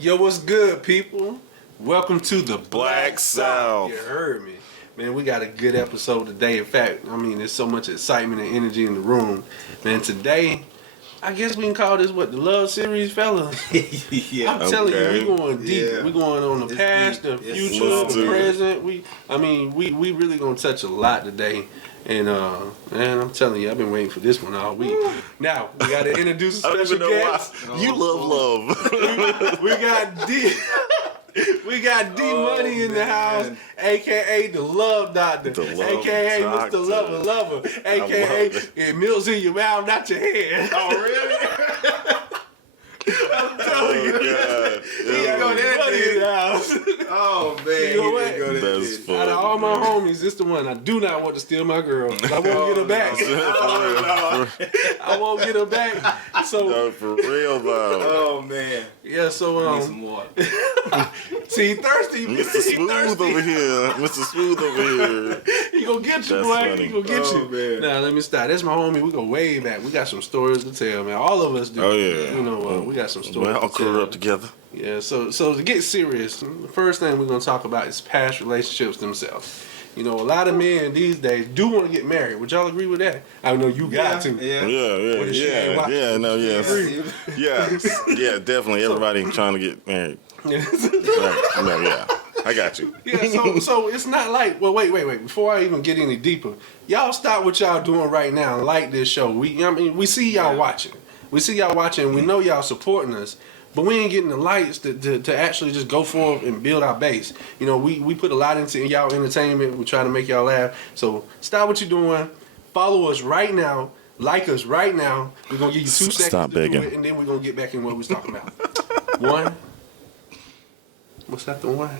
Yo, what's good, people? Welcome to the Black South. You heard me. Man, we got a good episode today. In fact, I mean, there's so much excitement and energy in the room. Man, today, I guess we can call this, what, the love series, fellas? Yeah. I'm telling you, we going deep. Yeah. We going on the It's past, deep. the Yes, future, let's the do it. present. We really gonna touch a lot today. And man, I'm telling you, I've been waiting for this one all week. Now we got to introduce a I don't special even know guest. why. You love. We got D. We got D Money in the house, man. aka the Love Doctor, The Love aka Doctor. Mr. Lover, aka it milks in your mouth, not your head. Oh, really? I'm telling you, God. he got Money in the house. Oh, man. You know He what? didn't go that That's deep. fun. Out of all my homies, this the one I do not want to steal my girl. I won't get her back. I won't get her back. So No, for real though. Oh, man. yeah, so Need some water. see, he thirsty. Mr. He Smooth thirsty. over here. Mr. Smooth over here. He gonna get you, That's boy. funny. He gonna get Oh, you. man. Now let me stop. That's my homie. We go way back. We got some stories to tell, man. All of us do. Oh, yeah. You know, we got some stories. We're all to tell. crew up together. Yeah. So to get serious, the first thing we're gonna talk about is past relationships themselves. You know, a lot of men these days do want to get married. Would y'all agree with that? I know you got to. Yeah. What is she ain't watching? Yes. Definitely. Everybody trying to get married. Right. No, yeah. I got you. Yeah, so it's not like, well, wait. Before I even get any deeper, y'all stop what y'all doing right now and like this show. We see y'all watching. We see y'all watching, and we know y'all supporting us, but we ain't getting the lights to actually just go forward and build our base. You know, we put a lot into y'all entertainment. We try to make y'all laugh. So stop what you're doing. Follow us right now. Like us right now. We're going to give you 2 seconds Stop to do begging. it, and then we're going to get back in what we was talking about. One. What's that, the one?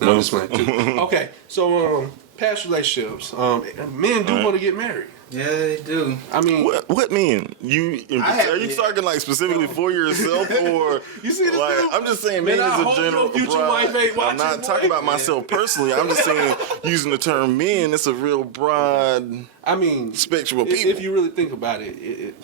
No, I'm just playing. 2. Okay, so past relationships. Men do want to get married. Yeah, they do. I mean, What mean? Are you talking like specifically for yourself or You see this like dude? I'm just saying Man, men I as hope a general your future broad. wife ain't I'm watching, not boy. talking about myself personally. I'm just saying using the term men, it's a real broad I mean, spectrum of if people. you really think about it,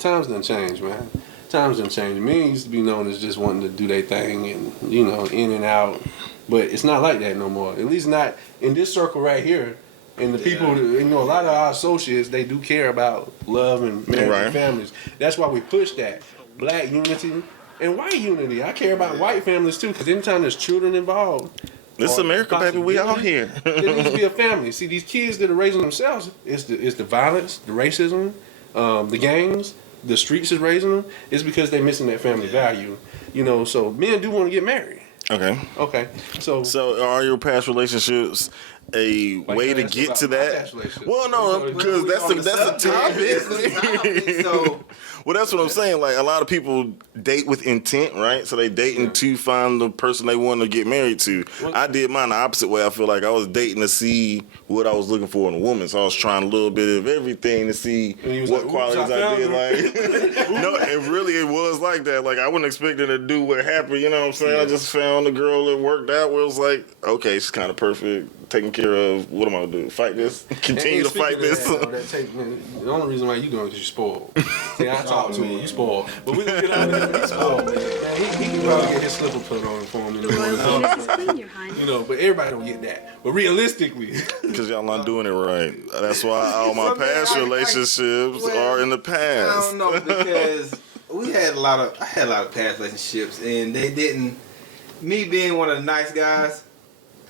times done changed, man. Times done changed. Men used to be known as just wanting to do their thing and, you know, in and out. But it's not like that no more. At least not in this circle right here. And the people, you know, a lot of our associates, they do care about love and marriage Right. and families. That's why we push that. Black unity and white unity. I care about white families too, because anytime there's children involved, This or America, baby. We out here. there needs to be a family. See, these kids that are raising themselves, it's the violence, the racism, the gangs, the streets is raising them. It's because they're missing that family value. You know, so men do want to get married. Okay. Okay, so Are your past relationships a way to that's get about to my that? past relationship. Well, no, because We that's on the topic. It's the topic. So, Well, that's what I'm saying. Like a lot of people date with intent, right? So they dating to find the person they want to get married to. Well- I did mine the opposite way. I feel like I was dating to see what I was looking for in a woman. So I was trying a little bit of everything to see And you was what like, qualities "Oops, I I found did her." like. No, and really it was like that. Like I wasn't expecting to do what happened. You know what I'm saying? I just found a girl that worked out where it was like, okay, she's kind of perfect. Taking care of, what am I gonna do? Fight this? Continue to fight this? The only reason why you doing it is because you spoiled. See, I talked to him, you spoiled. But we gonna get out of it. He's spoiled. Man, he can probably get his slipper put on for him in the morning. Your Highness. You know, but everybody don't get that. But realistically, Because y'all not doing it right. That's why all my So, man, past I- relationships well, are in the I past. don't know because I had a lot of past relationships and they didn't. Me being one of the nice guys,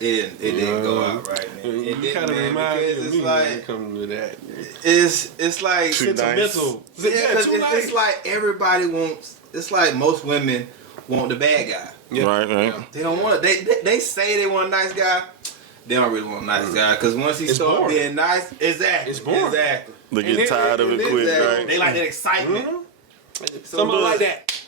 it didn't go out right. Man. It you didn't, kind of man, remind me because of it's me when it like comes to that. it's like Too nice. Sentimental. yeah, Yeah, 'cause too nice. it's like everybody wants. It's like most women want the bad guy. Yeah. Right. They don't want it. They say they want a nice guy. They don't really want a nice guy because once he It's starts boring. being nice, exactly, It's boring. exactly. They And get tired of it quick, Exactly. right? They like that excitement. Someone like that.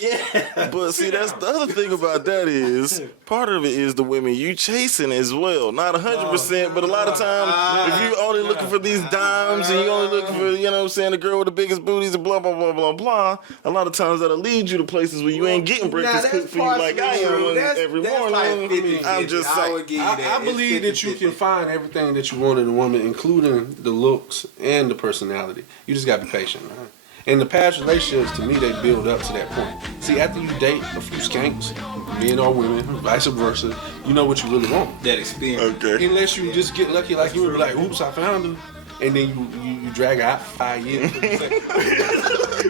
Yeah. But see, that's the other thing about that is part of it is the women you chasing as well. Not 100%, but a lot of times if you only looking for these dimes and you only looking for, you know what I'm saying, the girl with the biggest booties and blah, blah, blah, blah, blah, a lot of times that'll lead you to places where you ain't getting breakfast Nah, cooked for you like I am every morning. Like 50, I'm just I saying. would give you that. I It's believe that you 50-50. can find everything that you want in a woman, including the looks and the personality. You just gotta be patient, man. And the past relationships, to me, they build up to that point. See, after you date a few skanks, men or women, vice versa, you know what you really want. That experience. Okay. Unless you just get lucky, like you would be like, "Oops, I found her," and then you drag out for 5 years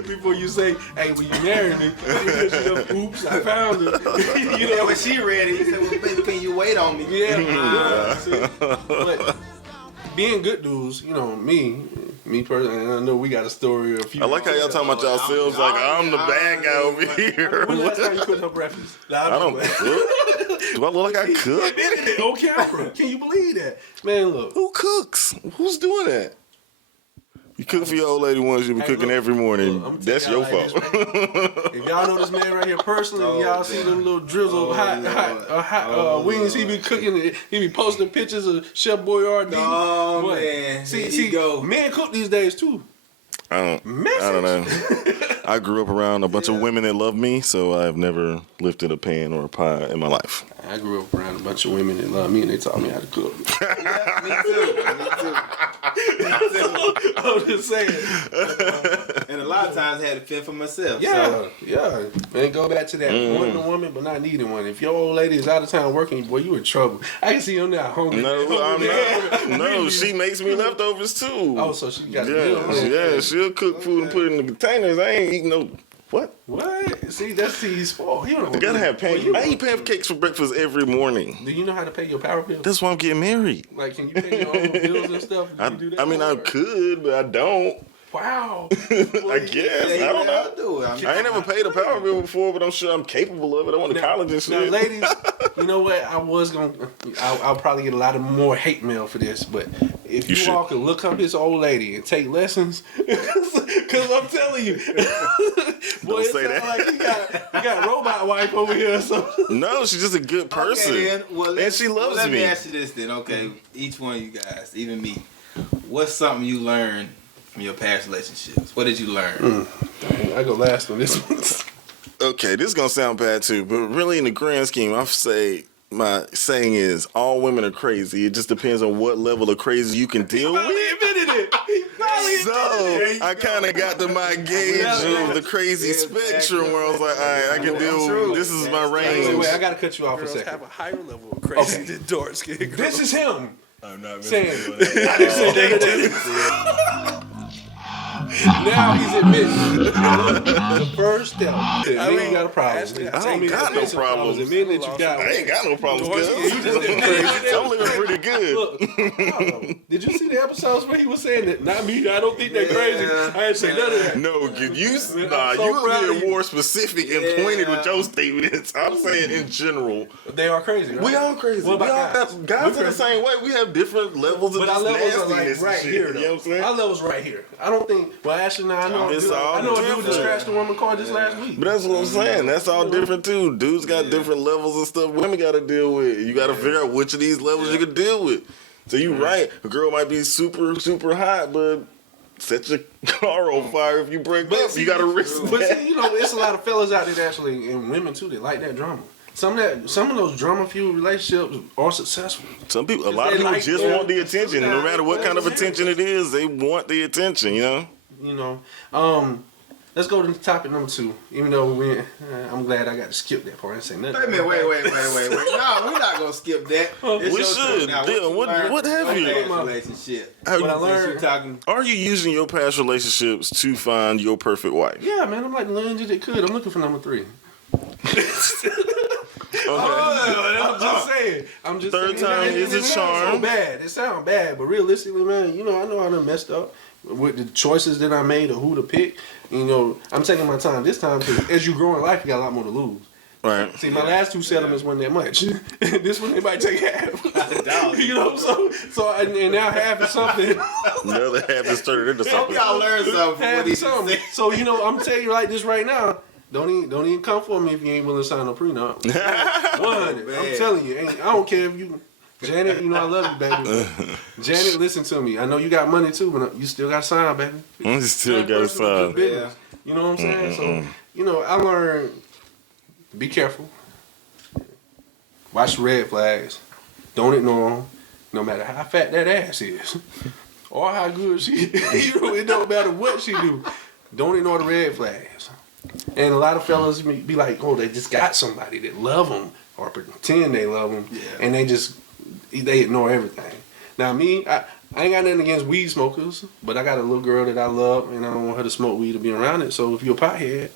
before you say, "Hey, will you marry me?" Oops, I found her. You know, when she ready, you say, "Well, baby, can you wait on me?" Yeah. See? But being good dudes, you know, me personally, and I know we got a story of a few. I like how y'all talking about yourselves like I'm the bad guy over here. When the last time you cooked her breakfast? I don't cook. Do I look like I cook? Admitted it on camera. Can you believe that? Man, look. Who cooks? Who's doing that? You cook for your old lady once, you be cooking look, every morning. look, That's y'all your like fault. If y'all know this man right here personally, y'all see them little drizzle of hot wings he be cooking. He be posting pictures of Chef Boyardee. Oh, What? man. See, Here you go. men cook these days too. I don't know. I grew up around a bunch of women that love me, so I've never lifted a pan or a pie in my life. I grew up around a bunch of women that love me, and they taught me how to cook. Me too. I'm just saying. And a lot of times I had to fend for myself. Yeah, So, yeah. Man, go back to that wanting a woman but not needing one. If your old lady is out of town working, boy, you in trouble. I can see you now hungry. No, I'm not. No, Really? she makes me leftovers too. Oh, so she got the meal. Yeah, she'll cook food and put it in the containers. I ain't eating no. What? What? See, that's his fault. You don't I gotta have Well, pancakes. I eat pancakes for breakfast every morning. Do you know how to pay your power bill? That's why I'm getting married. Like, can you pay your own bills and stuff? I Do you do that? mean, I could, but I don't. Wow. I guess. I don't know. do it. I ain't never paid a power bill before, but I'm sure I'm capable of it. I went to college and Now, shit. ladies, you know what? I'll probably get a lot of more hate mail for this, but if You you should. all could look up his old lady and take lessons, because I'm telling you, boy, it say sound that. like you got robot wife over here or something. No, she's just a good person. Okay, then. Well, And she loves let me me. ask you this then, okay? Each one of you guys, even me, what's something you learned from your past relationships? What did you learn? I go last on this one. Okay, this is gonna sound bad too, but really in the grand scheme, I say my saying is all women are crazy. It just depends on what level of crazy you can deal with. He admitted it. He finally So admitted it. I kind of got to my gauge of the crazy spectrum where I was like, all right, I can deal. This is my range. Wait, I gotta cut you off for a Girls second. have a higher level of crazy Okay. than dark skin girls. This is him I'm not saying. messing Now he's admitting the first step. Admitting you got a problem. Ashley, I don't got no problems. Admitting that you got I ain't got no problems, Dark cuz. skin, you just admitted that. I'm living pretty good. Look, did you see the episodes where he was saying that? Not me. I don't think they're crazy. I didn't say none of that. No, you so you proud were of being you. more specific and pointed with your statements. I'm saying in general. They are crazy. Right? We all crazy. What We all about guys? guys We are the crazy. same way. We have different levels of But our levels are like nastiness and right shit, here. You know Though. what I'm saying? Our levels right here. I don't think. Well, Ashley, now I know. It's a dude- all I know a dude different. just crashed the woman car just last week. But that's what I'm saying. That's all different too. Dudes got different levels of stuff women got to deal with. You got to figure out which of these levels you can deal with. So you right. A girl might be super, super hot, but set your car on fire if you break up. You got to risk But that. see, you know, it's a lot of fellas out there that actually, and women too, that like that drama. Some of those drama-fueled relationships are successful. Some people, a lot They of people like just their- want the attention. No matter what kind of attention it is, they want the attention, you know? You know, let's go to topic number 2. Even though I'm glad I got to skip that part and say nothing. Wait a minute, wait. No, we're not gonna skip that. It's We your should. turn. Now, Yeah, you what learned have from you? your past relationship? How- What I Since learned. you talking, Are you using your past relationships to find your perfect wife? Yeah, man, I'm like the ninja that could. I'm looking for number 3. I'm just saying. Third saying. time is a It sounds charm. So bad. It sounds bad, but realistically, man, you know, I know I done messed up with the choices that I made of who to pick. You know, I'm taking my time this time because as you grow in life, you got a lot more to lose. Right. See, my last 2 settlements wasn't that much. This one, they might take half. You know, and now half is something. The other half is turned into hope something. y'all learned something from Half what he is something. said. So, you know, I'm telling you like this right now. Don't even come for me if you ain't willing to sign no prenup. 100. I'm man. telling you. I don't care if you, Janet. You know I love you, baby. Janet, listen to me. I know you got money too, but you still got to sign, baby. I still got to Personal sign. business. You know what I'm saying? So, you know, I learned be careful. Watch the red flags. Don't ignore them. No matter how fat that ass is, or how good she, you know, it don't matter what she do. don't ignore the red flags. And a lot of fellas be like, oh, they just got somebody that love them or pretend they love them, and they ignore everything. Now me, I ain't got nothing against weed smokers, but I got a little girl that I love, and I don't want her to smoke weed or be around it. So if you're a pothead,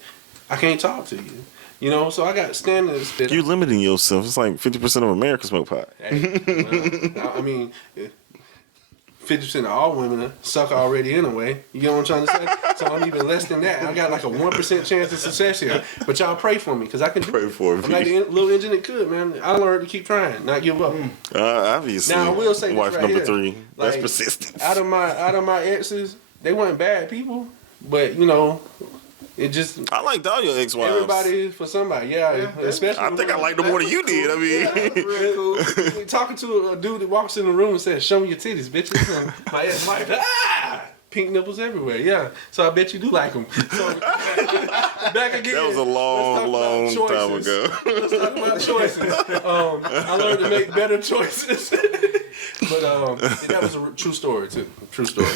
I can't talk to you. You know, so I got standards that You limiting yourself. It's like 50% of America smoke pot. Hey, well, I mean, 50% of all women suck already anyway. You get what I'm trying to say? So I'm even less than that. I got like a 1% chance of success here. But y'all pray for me because I can do Pray it. for I'm like the little engine that could, man. I learned to keep trying, not give up. Obviously. Now I will say this wife right number here. 3. That's Like, persistence. Out of my exes, they weren't bad people, but you know, it just I liked all your ex-wives. everybody is for somebody. Yeah, especially. I think I liked them more than you did. I mean, Real cool. Talking to a dude that walks in the room and says, "Show me your titties, bitches." My ex-wife, pink nipples everywhere. Yeah, so I bet you do like them. So back again. that was a long time ago. Let's talk about choices. I learned to make better choices. But that was a true story too. True story.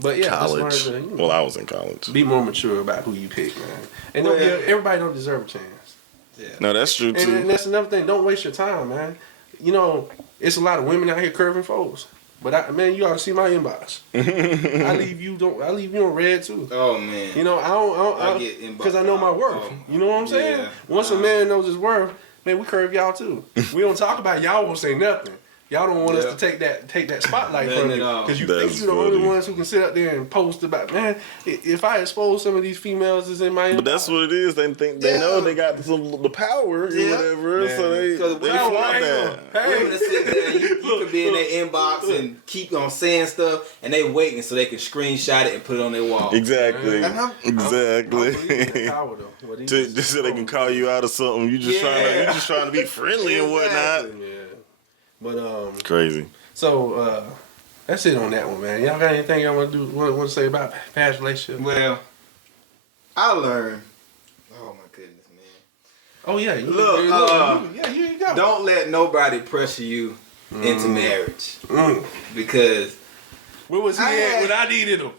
But yeah, College. just learn to Well, I was in college. be more mature about who you pick, man. And Well, everybody don't deserve a chance. No, that's true And too. that's another thing. Don't waste your time, man. You know, it's a lot of women out here curving folks. But man, you ought to see my inbox. I leave you on red too. Oh man. You know, I get inbox because I know my worth. all. You know what I'm saying? Yeah. Once a man knows his worth, man, we curve y'all too. We don't talk about it, y'all won't say nothing. Y'all don't want us to take that spotlight Nothing from at you all. because you That's think you're the only funny. ones who can sit up there and post about. Man, if I expose some of these females that's in my inbox, But that's what it is. They think they know they got the power or Yeah. whatever, so they Because flaunt that. Women that sit there, you could be in their inbox and keep on saying stuff, and they waiting so they can screenshot it and put it on their wall. Exactly. And I'm- I believe in Exactly. that power, though. What he Just so they can call you out or something. You just trying to be friendly and whatnot. Exactly. Yeah, but Crazy. so that's it on that one, man. Y'all got anything y'all want to say about past relationships? Well, I learned. Oh my goodness, man! Oh yeah, you go. Don't let nobody pressure you into marriage Mm. because Where was he I at had- when I needed him?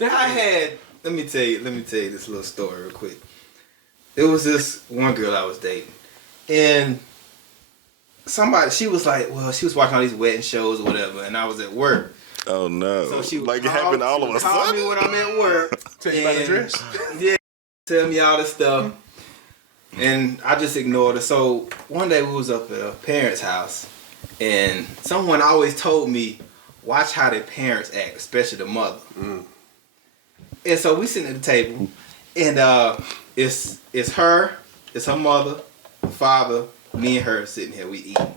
I had. Let me tell you this little story real quick. There was this one girl I was dating, and she was like, well, she was watching all these wedding shows or whatever, and I was at work. Oh no. So she would like it happened all of a call me sudden. when I'm at work. Take you by the and- dress. Yeah, tell me all this stuff, and I just ignored her. So one day we was up at a parent's house, and someone always told me, watch how their parents act, especially the mother. And so we sitting at the table, and it's her, it's her mother, her father, me and her sitting here, we eating.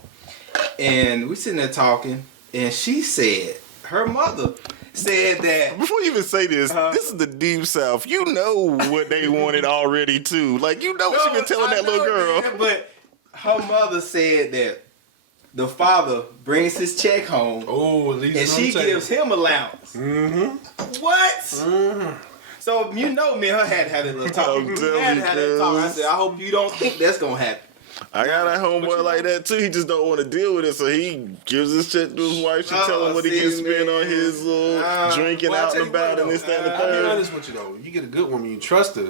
And we sitting there talking, and she said, her mother said that, Before you even say this, this is the deep south. You know what they wanted already too. Like you know what she been telling I that little know, girl. man, but her mother said that the father brings his check home, Oh, at least and she gives him allowance. Mm-hmm. What? Mm-hmm. So you know me and her had to have that little talk. I'm We telling had to you, have that talk. I cuz. said, I hope you don't think that's gonna happen. I got a homeboy like that too. He just don't want to deal with it, so he gives his check to his wife. She tell him what he can see, spend man. on his drinking Well, I'll out tell and you what, about and this, that, and the I'll be third. honest with you though. You get a good woman, you trust her,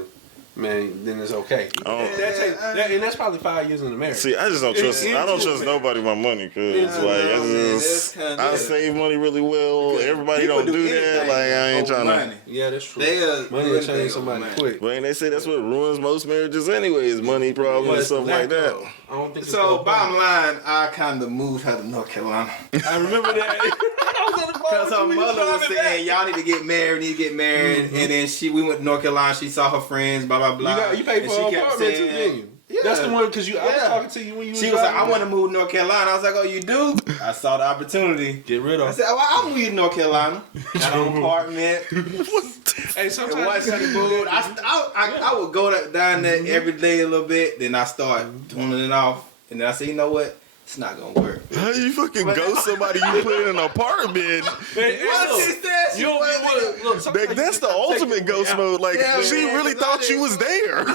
man, then it's okay. Oh. And that's probably 5 years in the marriage. See, I just don't trust. I don't trust nobody with my money because like I save money really well. Everybody people don't do do that. anything Like I ain't over trying to. money. Yeah, that's true. They'll Money do will anything change over somebody money. quick. But ain't they say that's what ruins most marriages anyways? Money problems But and it's stuff like lack that. of- I don't think it's So no bottom money. line, I kind of moved her to North Carolina I remember that. I was on the phone because her with you, mother was driving saying y'all need to get married, and then we went to North Carolina. She saw her friends, blah blah blah. You paid and for she her kept apartment too, saying- didn't you? Yeah. That's the one because I was Yeah. talking to you when you She was was like, driving I want to move to North Carolina. I was like, oh, you do? I saw the opportunity. Get rid I of. said, well, I'll move you to North Carolina. Got an apartment. Hey, And sometimes once you she gotta moved, do I would go down there every day a little bit. Then I start tuning it off. And then I said, you know what? It's not going to work. How you fucking ghost somebody you put in an apartment? Hey, What look, she said? She you don't wasn't- want to look. sometimes Like, you that's just the gotta take ultimate it ghost out. mode. Like Yeah, she man, really 'cause I thought you didn't- was there.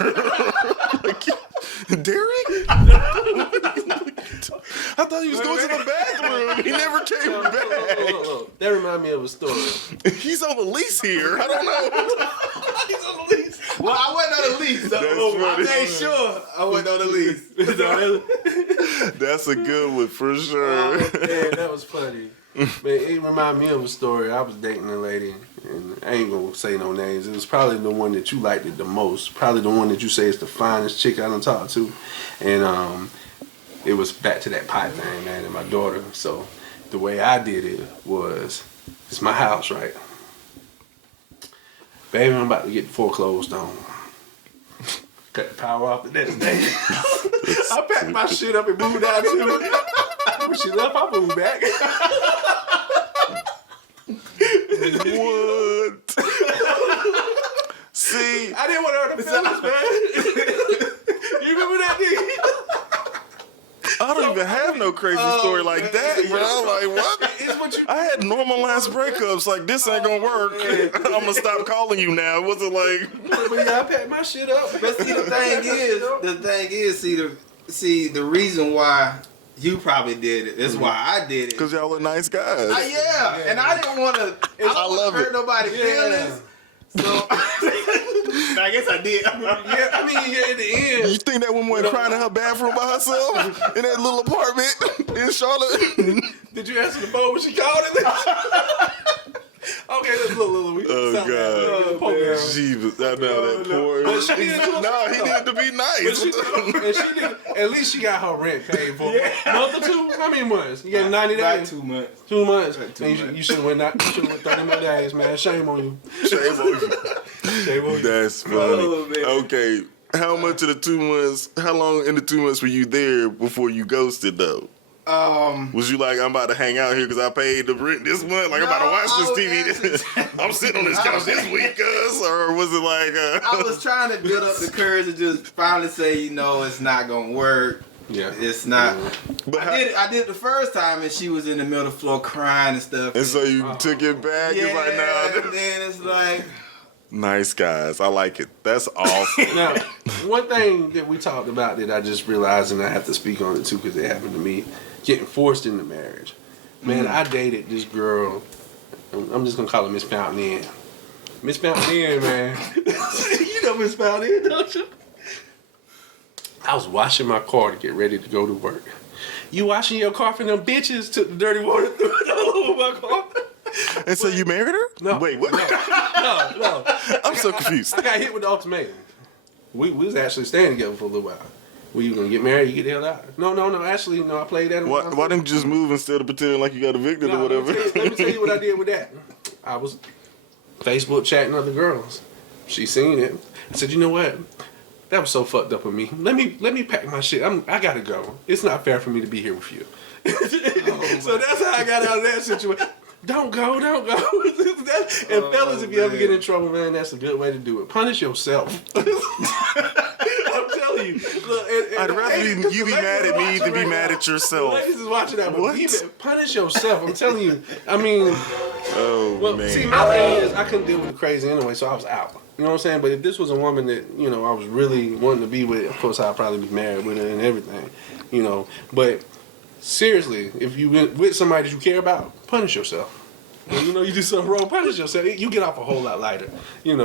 Like, Derek? I thought he was going to the bathroom. He never came back. Look. That reminds me of a story. He's on the lease here. I don't know. He's on the lease. Well, I wasn't on the lease, so That's I funny. made sure I wasn't on the lease. That's a good one for sure. Man, that was funny. But it reminded me of a story. I was dating a lady, and I ain't gonna say no names. It was probably the one that you liked it the most. Probably the one that you say is the finest chick I done talked to. And it was back to that pipe thing, man, and my daughter. So the way I did it was, it's my house, right? Baby, I'm about to get foreclosed on. Cut the power off the next day. I packed my shit up and moved out too. When she left, I moved back. What? See, I didn't want to hurt the feelings, man. You remember that nigga? I don't even have no crazy story like that, bro. Like, what? It's what you. I had normalized breakups. Like, this ain't gonna work. I'm gonna stop calling you now. It wasn't like. But yeah, I packed my shit up. But see, the thing is, the reason why you probably did it. That's why I did it. Because y'all are nice guys. Yeah, and I didn't want to. I love hurt it. nobody's feelings. So I guess I did. Yeah, I mean, yeah, at the You end. think that woman went crying in her bathroom by herself in that little apartment in Charlotte? Did you answer the phone when she called it? Okay, let's look. Oh, God. She was, I know that poor. But she didn't do it. No, he needed to be But nice. she did, at least she got her rent paid for a month or two. How many months? You get 90 About days. 2 months. 2 months. Two Man, months. you should have went 30 more days, man. Shame on you. Shame on you. Shame on you. That's funny. Oh, man. Okay, how much of the 2 months, how long in the 2 months were you there before you ghosted, though? Was you like, I'm about to hang out here because I paid the rent this month? Like, I'm about to watch this TV. I'm sitting on this couch this week, cuz? Or was it like... I was trying to build up the courage to just finally say, it's not gonna work. Yeah. It's not. But I did it the first time, and she was in the middle of the floor crying and stuff. And so you took it back? yeah, You're like, nah. and then it's like, Nice guys. I like it. That's awesome. Now, one thing that we talked about that I just realized, and I have to speak on it too because it happened to me, getting forced into marriage. Man, I dated this girl. I'm just gonna call her Miss Fountain Inn. Miss Fountain Inn, man. You know Miss Fountain Inn, don't you? I was washing my car to get ready to go to work. You washing your car for them bitches? Took the dirty water through it all over my car. And so you married her? No. Wait, what? No. I'm so confused. I got hit with the ultimatum. We was actually staying together for a little while. Were you gonna get married? You get the hell out. No. Actually, no. I played that. Why didn't you just move instead of pretending like you got evicted or whatever? Let me tell you what I did with that. I was Facebook chatting other girls. She seen it. I said, you know what? That was so fucked up of me. Let me pack my shit. I gotta go. It's not fair for me to be here with you. So that's how I got out of that situation. Don't go. And fellas, if you ever get in trouble, man, that's a good way to do it. Punish yourself. I'm telling you. Look, I'd rather you be mad at me than be mad at The yourself. ladies is watching that, but What? punish yourself. I'm telling you. I mean, Oh, well, man. see, my thing is, I couldn't deal with the crazy anyway, so I was out. You know what I'm saying? But if this was a woman that, I was really wanting to be with, of course, I'd probably be married with her and everything, But seriously, if you with somebody that you care about, punish yourself. When you do something wrong, punish yourself. You get off a whole lot lighter, And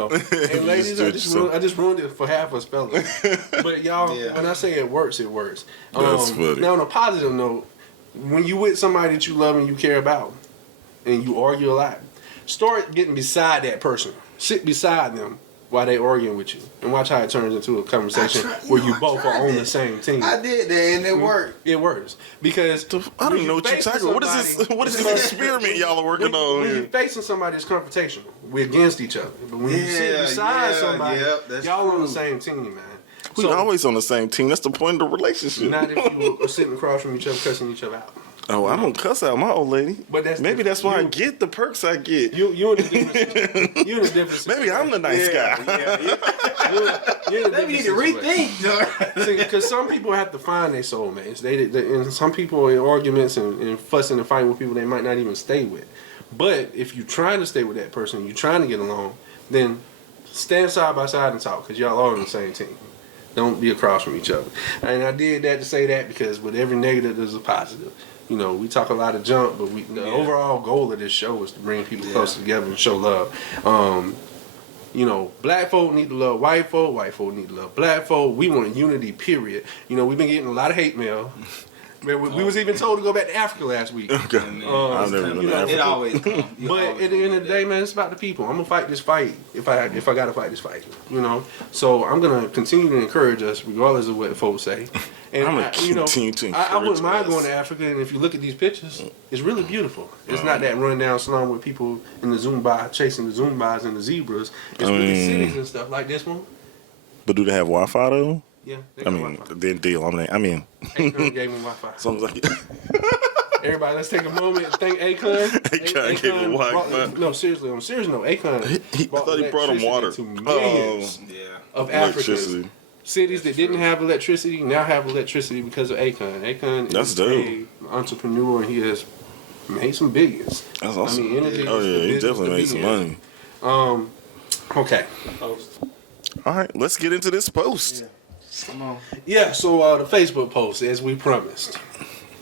ladies, do I it just yourself. ruined it for half us fellas. But y'all, Yeah. when I say it works, it works. That's funny. Now, on a positive note, when you with somebody that you love and you care about, and you argue a lot, start getting beside that person. Sit beside them while they arguing with you, and watch how it turns into a conversation where you both are on the same team. I did that, and it worked. It works because I don't know what you're talking about. What is this experiment y'all are working on when here? you're facing somebody that's confrontational, we're against each other. But when you sit Yeah, beside yeah, somebody, yep, that's y'all on true. the same team, man. We're always on the same team. That's the point of the relationship. Not if you are sitting across from each other, cussing each other out. Oh, I don't cuss out my old lady. But that's Maybe that's why I you- get the perks I get. You in a different. You in a different. Maybe I'm the nice guy. You're in a Maybe you need to different situation. rethink. See, because some people have to find their soulmates. And some people in arguments and fussing and fighting with people they might not even stay with. But if you're trying to stay with that person, you're trying to get along, then stand side by side and talk because y'all are on the same team. Don't be across from each other. And I did that to say that because with every negative, there's a positive. You know, we talk a lot of junk, but the overall goal of this show is to bring people closer together and show love. You know, black folk need to love white folk need to love black folk. We want unity, period. You know, we've been getting a lot of hate mail. Man, we was even told to go back to Africa last week. Okay. I've never been to It Africa. always comes. But at the end of the day, man, it's about the people. I'm gonna fight this fight if I gotta fight this fight. You know, so I'm gonna continue to encourage us, regardless of what folks say. And I'm gonna continue to I encourage wouldn't mind us. going to Africa, and if you look at these pictures, it's really beautiful. It's not that rundown slum with people in the Zumba chasing the Zumbas and the zebras. It's really cities and stuff like this one. But do they have Wi-Fi though? Yeah, they I got mean, Wi-Fi. then deal. I mean, Akon gave him Wi-Fi. something like Everybody, let's take a moment and thank Akon. Akon gave him Wi-Fi. No, seriously, on a serious note, Akon. I thought he brought him water. electricity to millions Yeah. of Africans. Electricity. Cities that didn't have electricity now have electricity because of Akon. Akon That's is dope. an entrepreneur and he has made some billions. That's awesome. I mean, energy Oh is the yeah, he business definitely to made be some in. money. Okay. All right, let's get into this post. Come on. Yeah, so the Facebook post, as we promised.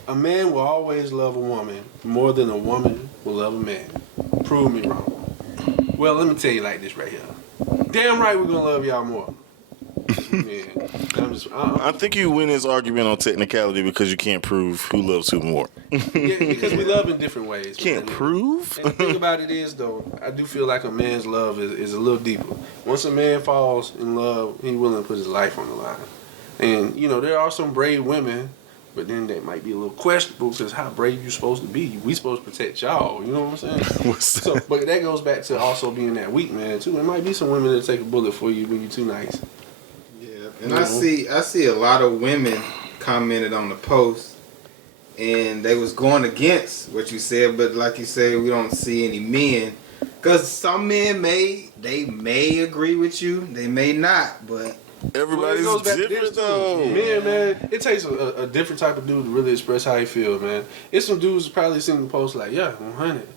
A man will always love a woman more than a woman will love a man. Prove me wrong. Well, let me tell you like this right here. Damn right we're going to love y'all more. Man, I think you win this argument on technicality because you can't prove who loves who more. yeah, because we love in different ways. Can't man. prove? And the thing about it is, though, I do feel like a man's love is a little deeper. Once a man falls in love, he's willing to put his life on the line. And, you know, there are some brave women, but then that might be a little questionable because how brave you supposed to be? We supposed to protect y'all, you know what I'm saying? So, but that goes back to also being that weak man, too. There might be some women that take a bullet for you when you're too nice. Yeah, and I see a lot of women commented on the post, and they was going against what you said, but like you said, we don't see any men, because some men may agree with you, they may not, but Everybody's Well, it goes back to different this, too. though. Man, it takes a different type of dude to really express how he feel, man. It's some dudes who probably seen the post like, yeah, 100.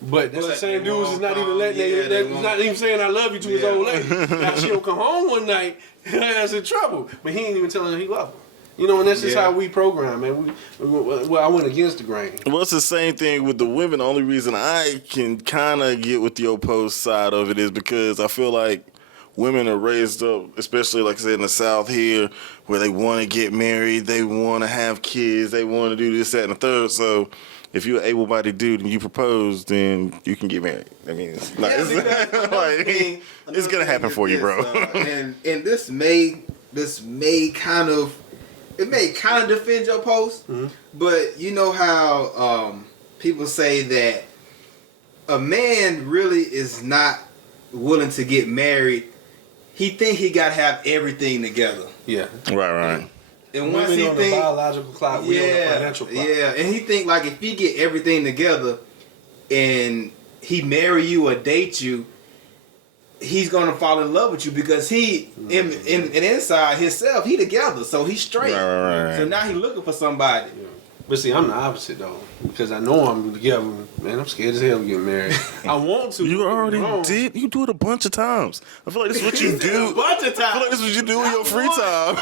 But that's the But same they dudes is not won't even letting come. Yeah, they that's won't. not even saying I love you to his Yeah. old lady. Now she don't come home one night, that's in trouble. But he ain't even telling her he love her. You know, and that's just Yeah. how we program, man. Well, I went against the grain. Well, it's the same thing with the women. The only reason I can kind of get with your post side of it is because I feel like women are raised up, especially like I said in the South here, where they want to get married, they want to have kids, they want to do this, that, and the third. So if you're an able-bodied dude and you propose, then you can get married. I mean, it's, like, Yeah, it's, because like, another it's gonna thing happen is for you, this, bro. and this may kind of defend your post, but you know how people say that a man really is not willing to get married. He think he got to have everything together, Yeah. Right. and once Women he on the think, biological clock, we on the yeah, financial clock. yeah, and he think like if he get everything together, and he marry you or date you, he's gonna fall in love with you because he in inside himself he together, so he's straight. Right. So now he looking for somebody. But see, I'm the opposite though, because I know I'm together. Man, I'm scared as hell to get married. I want to. You already wrong. did. You do it a bunch of times. I feel like this is what you do. bunch of I feel like times. this is what you do in your free time.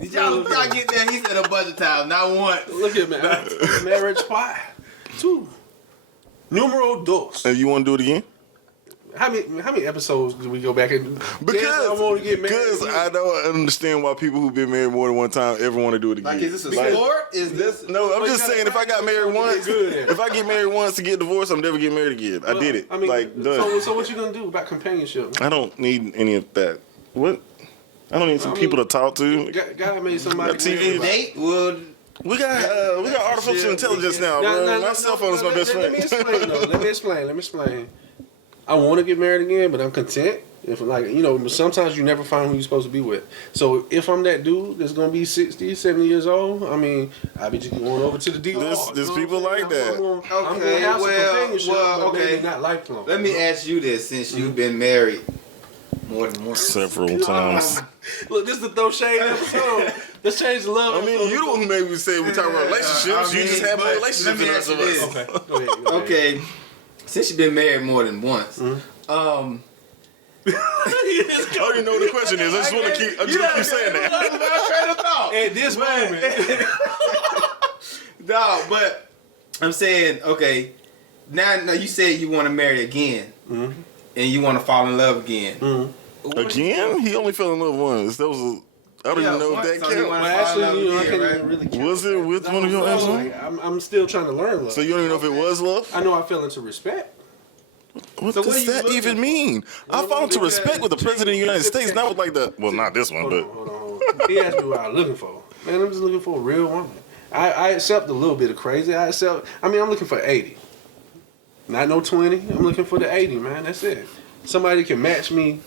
Did y'all get that? He said a bunch of times, not one. Look at me, marriage pie. Two. Numero dos. And you want to do it again? How many episodes do we go back and? Because I want to get married. Because I don't understand why people who've been married more than one time ever want to do it again. Like, is this a Like, sport? Is this? No, I'm But just you gotta saying if I got married once, good at it. if I get married once to get divorced, I'm never getting married again. I did it. I mean, like done. so what you gonna do about companionship? I don't need any of that. What? I don't need some I mean, people to talk to. God made somebody. That TV Date would. We got artificial intelligence now, bro. My cell phone is my best Let me friend. explain. though. Let me explain. I want to get married again, but I'm content. If sometimes you never find who you're supposed to be with. So if I'm that dude that's gonna be 60, 70 years old, I mean, I be just going over to the DR. There's people like that. I'm gonna Okay, have some well, companionship, but okay. maybe not lifelong. Let me ask you this: since you've been married more than once, Several times. Look, this is the throw shade episode. Let's change the love. I mean, you don't make me say we talk about relationships. I you just mean, have more but relationships let me than the rest ask of you us. this. Okay, go ahead. okay, since you've been married more than once, I already know what the question is. I just want to keep saying that. Train of thought. At this moment, No, but I'm saying, okay, now you said you want to marry again, and you want to fall in love again. Again, he only fell in love once. That was I don't even know if that so you counts. wanna well, fall in love actually, I again, can't right? even really. Count Was it that. with one of your So, ex? like, I'm still trying to learn love. So you don't even know if it was love? I know I fell into respect. What So what does are you that looking even for? mean? I fall into respect with the president of the United States, not with like the not this one, Hold but on, hold on. He asked me what I was looking for. Man, I'm just looking for a real woman. I accept a little bit of crazy. I'm looking for 80. Not no 20. I'm looking for the 80, man. That's it. Somebody can match me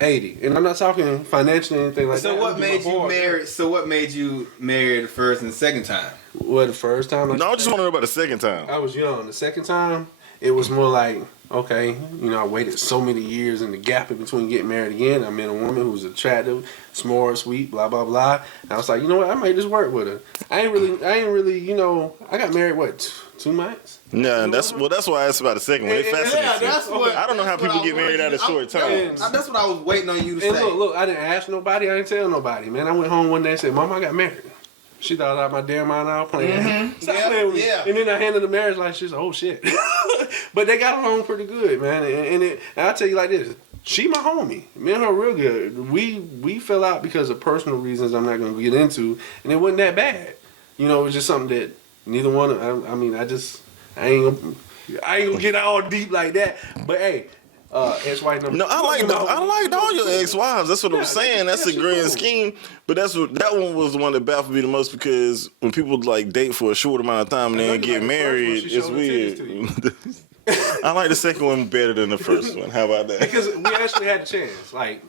80. And I'm not talking financially or anything like that. So what made you marry? So what made you marry the first and the second time? Well, the first time no, I just want to know about the second time. I was young. The second time, it was more like, okay, I waited so many years in the gap in between getting married again. I met a woman who was attractive, smart, sweet, blah, blah, blah. And I was like, you know what? I made this work with her. I ain't really, I got married, 2 months? Yeah, that's why I asked about the second one. It fascinates me. I don't know how people get married at a short time. That's what I was waiting on you to And say. look, I didn't ask nobody. I didn't tell nobody, man. I went home one day and said, Mom, I got married. She thought I had my damn mind out playing. Stop playing with me. Yeah. And then I handed the marriage like she's oh shit. But they got along pretty good, man. And I'll tell you like this. She my homie. Me and her real good. We fell out because of personal reasons I'm not going to get into. And it wasn't that bad. It was just something that neither one of I ain't gonna get all deep like that. But hey, ex-wife number. No, I liked all your ex-wives. That's what I'm saying. That's a grand scheme. But that one was the one that baffled me the most because when people like date for a short amount of time and then get married, it's weird. I like the second one better than the first one. How about that? Because we actually had a chance. Like,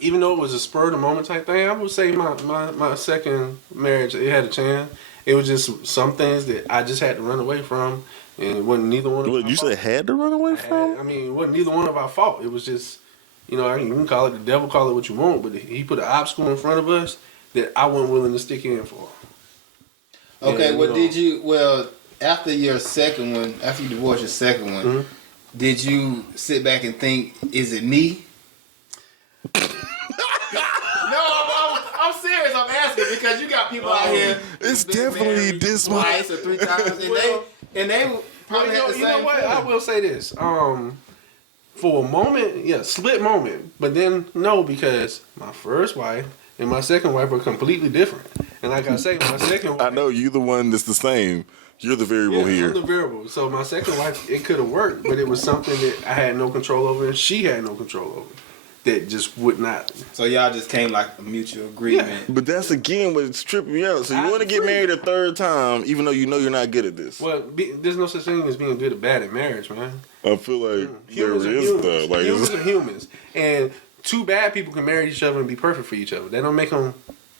even though it was a spur of the moment type thing, I would say my second marriage, it had a chance. It was just some things that I just had to run away from, and it wasn't neither one of What our you fault. said had to run away from? It wasn't neither one of our fault. It was just, you can call it the devil, call it what you want, but he put an obstacle in front of us that I wasn't willing to stick in for. Okay, And, after your second one, after you divorced your second one, did you sit back and think, is it me? No, I'm serious. I'm asking because you got people out here. It's who's been definitely married this one. twice or 3 times, and they probably had the same. You know what? I will say this. For a moment, split moment, but then no, because my first wife and my second wife were completely different. And like I say, my second wife, I know you the one that's the same. You're the variable here. I'm the variable. So my second wife, it could have worked, but it was something that I had no control over, and she had no control over. That just would not. So y'all just came like a mutual agreement. But that's again what's tripping me out. So you want to get married a third time, even though you know you're not good at this. Well, there's no such thing as being good or bad at marriage, man. I feel like Humans there are is humans. though. Like Humans are humans, and 2 bad people can marry each other and be perfect for each other. They don't make them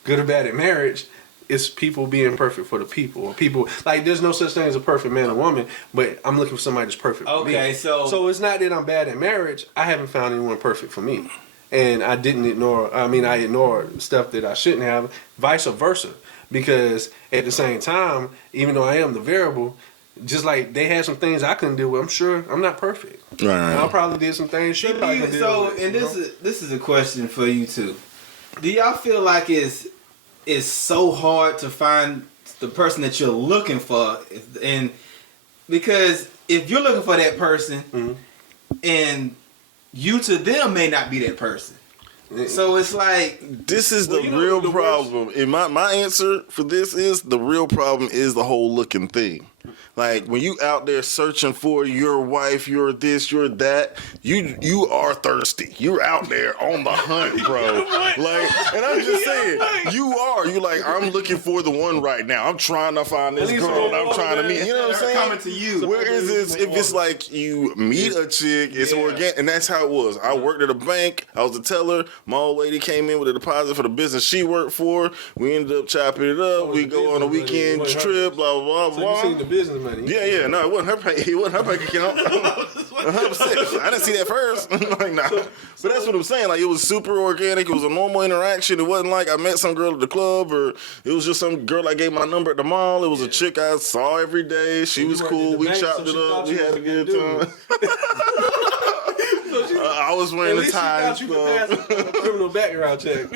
good or bad at marriage. It's people being perfect for the people. Or people like there's no such thing as a perfect man or woman, but I'm looking for somebody that's perfect for me. Okay, so it's not that I'm bad at marriage. I haven't found anyone perfect for me. And I didn't ignore, I ignored stuff that I shouldn't have, vice versa. Because at the same time, even though I am the variable, just like they had some things I couldn't deal with, I'm sure I'm not perfect. Right. I probably did some things she probably did. This is a question for you too. Do y'all feel like it's so hard to find the person that you're looking for? And because if you're looking for that person and you to them may not be that person. So it's like this is the real problem. And my answer for this is the real problem is the whole looking thing. Like when you out there searching for your wife, you're this, you're that, you are thirsty. You're out there on the hunt, bro. Like, and I'm just saying, you're like, I'm looking for the one right now. I'm trying to find this girl that I'm trying to meet. You know what I'm saying? coming to you. Whereas if it's like you meet a chick, it's organic, and that's how it was. I worked at a bank. I was a teller. My old lady came in with a deposit for the business she worked for. We ended up chopping it up. We go on a weekend trip. Blah blah blah. So you seen the business money? Yeah. No, it wasn't her. It wasn't her bank account. 100%. I didn't see that first. Like, nah. But that's what I'm saying. Like, it was super organic. It was a normal interaction. It wasn't like I met some girl at the club or it was just some girl I gave my number at the mall. It was a chick I saw every day. She was cool. We chopped it up. We had a good time. I was At wearing the least she tie and thought you could stuff. pass a criminal background check.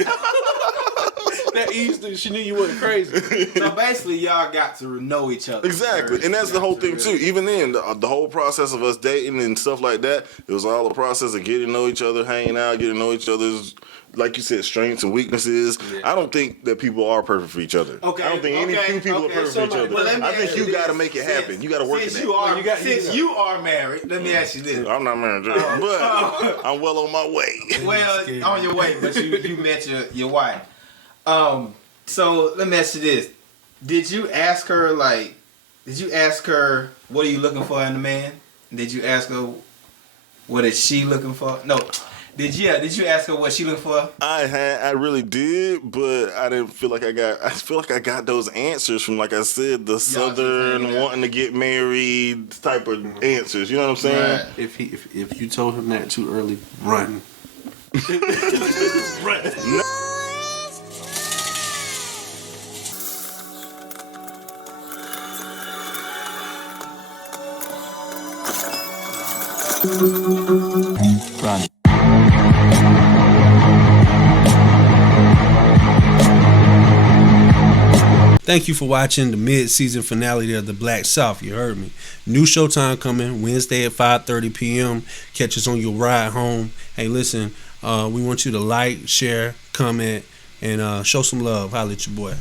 That eased. She knew you wasn't crazy. So basically, y'all got to know each other. Exactly, first. and that's You the got whole to thing really- too. Even then, the whole process of us dating and stuff like that, it was all a process of getting to know each other, hanging out, getting to know each other's, like you said, strengths and weaknesses. I don't think that people are perfect for each other. Okay, I don't think any okay, two people okay. are perfect for each Somebody- other. well, let me I think ask you you got to this. make it happen. You got to work in Since that. you are, Well, you got- since you are married, let me ask you this. I'm not married, but I'm well on my way. Well, on your way, but you met your wife. So let me ask you this: Did you ask her what are you looking for in a man? Did you ask her what is she looking for? No. Did you ask her what she looking for? I really did, but I didn't feel like I feel like I got those answers from, like I said, the Southern hanging out. wanting to get married type of answers. You know what I'm saying? Right. If you told him that too early, run. Run. Run. Thank you for watching the mid-season finale of The Black South. You heard me. New Showtime coming Wednesday at 5:30 p.m. Catch us on your ride home. Hey, listen, we want you to like, share, comment, and show some love. Holla at your boy.